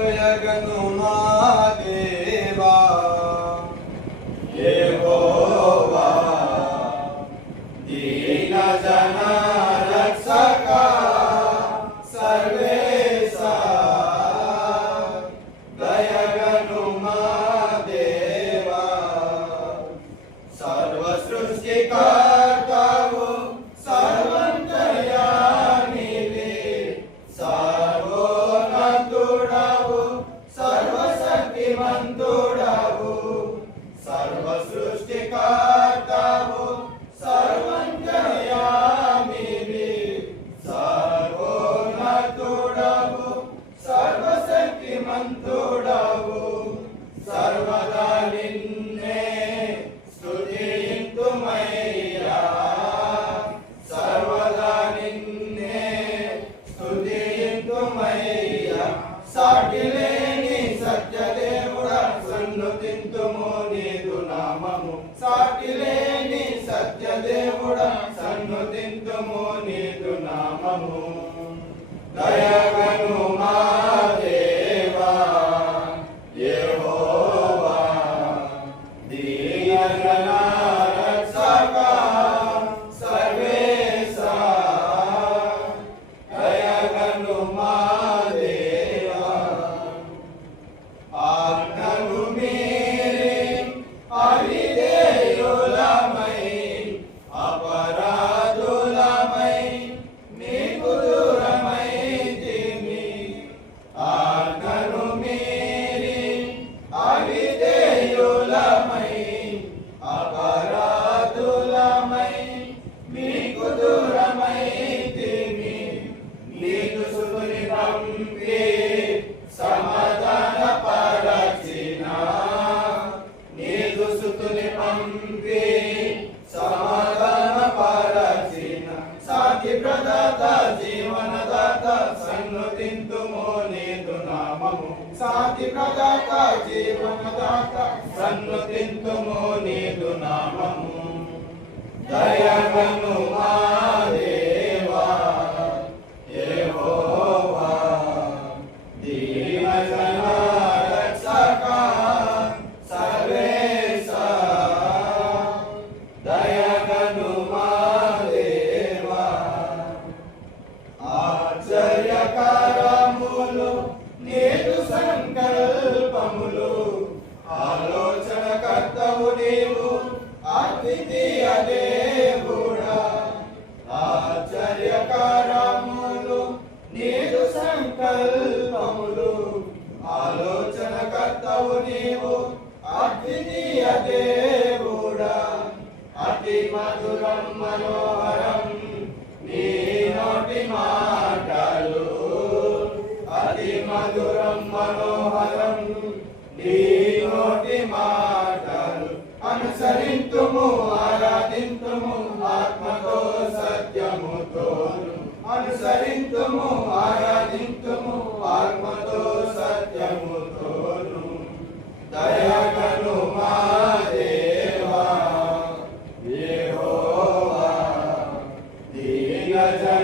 దయగను మా దేవా యెహోవా దీన జన రక్షక సర్వేశా దయగను మా దేవా సర్వ సృష్టికర్తవు సర్వంతర్యామివి సర్వోన్నతుడవు సర్వశక్తిమంతుడవు సర్వ సృష్టికర్తవు సర్వంతర్యామివి సర్వోన్నతుడవు సర్వశక్తిమంతుడవు సర్వదా నిన్నే స్తుతింతుమయ్యా సర్వదా నిన్నే స్తుతింతుమయ్యా సాటిలేని సత్యదేవుడా సన్నుతింతుము నీదు నామము సాటిలేని సత్యదేవుడా సన్నుతింతుము నీదు నామము దయగను మా దేవా యెహోవా దీన రక్షక సర్వేశా దయగను మా దేవా ఆజ్ఞలు మీరి అవిధేయులమై అపరాధులమై మీకు దూరమైతిమి ఆజ్ఞలు మీరి అవిధేయులమై అపరాధులమై మీకు దూరమైతిమి నీకు సుతుని పంపి సమాధాన పరచిన నీకు సుతుని పంపి సమాధాన పరచిన సాటి ప్రదాత జీవనదాత సన్నుతింతుము నీదు నామము సాటి ప్రదాత జీవనదాత సన్నుతింతుము నీదు నామము దయగను మా దేవా యెహోవా దీన జన రక్షక సర్వేశా దయగను మా దేవా ఆశ్చర్యకరములు నీదు సంకల్పములు ఆలోచన కర్తవు నీవు అద్వితీయ దేవుడా ఆశ్చర్యకరములు నీదు సంకల్పములు ఆలోచన కర్తవు నీవు అద్వితీయ దేవుడా అతి మధురం మనోహరం నీ నోటి మాటలు అతి మధురం మనోహరం నీ నోటి మాటలు అనుసరింతుము ఆరాధింతుము ఆత్మతో సత్యముతోను అనుసరింతుము ఆరాధింతుము ఆత్మతో సత్యముతోను దయగను మా దేవా యెహోవా దీన జన